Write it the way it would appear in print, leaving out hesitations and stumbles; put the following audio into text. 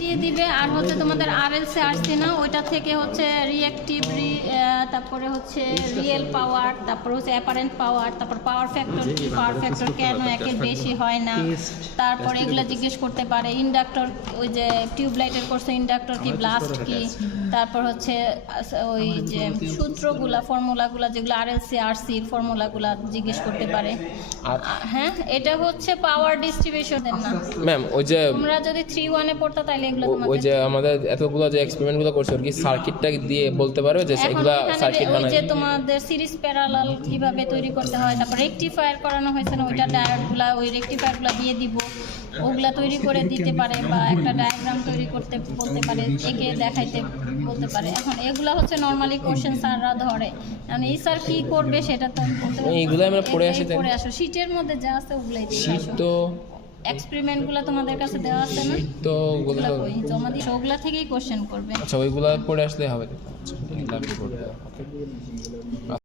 দিয়ে দিবে। আর হচ্ছে তোমাদের আরএলসি আসছে না, ওইটা থেকে হচ্ছে রিঅ্যাক্টিভ, তারপরে হচ্ছে রিয়েল পাওয়ার, তারপর হচ্ছে অ্যাপারেন্ট পাওয়ার, তারপর পাওয়ার ফ্যাক্টর কি, পাওয়ার ফ্যাক্টর কেন একের বেশি হয় না, তারপরে এগুলো জিজ্ঞেস করতে পারে। ইন্ডাক্টর, ওই যে টিউবলাইটের কোর্সে ইন্ডাক্টর কি, ব্লাস্ট কি, তারপর হচ্ছে ওই যে সূত্রগুলা, ফর্মুলাগুলা যেগুলো আরএলসি আরসির ফর্মুলাগুলা জিজ্ঞেস করতে পারে। হ্যাঁ, এটা হচ্ছে পাওয়ার ডিস্ট্রিবিউশনের না ম্যাম। ওই যে তোমরা যদি 3-1 এ পড়তা তাহলে এগুলো ওই তোমাদের যে আমাদের এতগুলো যে এক্সপেরিমেন্টগুলো করছে ওর কি সার্কিটটা দিয়ে বলতে পারবে যে এখন এগুলা এখানে সার্কিট ওই বানায়? যে তোমাদের সিরিজ প্যারালাল কিভাবে তৈরি করতে হয়, তারপর রেকটিফায়ার করানো হয়েছে না, ওইটা ডায়োডগুলা, ওই রেকটিফায়ারগুলা দিয়ে দিব, ওগুলা তৈরি করে দিতে পারে, বা একটা ডায়াগ্রাম তৈরি করতে বলতে পারে, এঁকে দেখাইতে বলতে পারে। এখন এগুলা হচ্ছে নরমালি কোশ্চেন স্যাররা ধরে, মানে এই স্যার কি করবে সেটা তো আমি বলতে পারবো না। এইগুলো আমরা পড়ে আসি, তাই পড়ে আসো, শীটের মধ্যে যা আছে ওগুলাই শীত তো এক্সপেরিমেন্টগুলো তোমাদের কাছে দেওয়া আছে না, তো ওগুলা কই জমা দিয়ে ওগুলা থেকেই কোশ্চেন করবে। আচ্ছা ওইগুলা পড়ে আসলে হবে। আচ্ছা এগুলা আমি পড়বো। ওকে।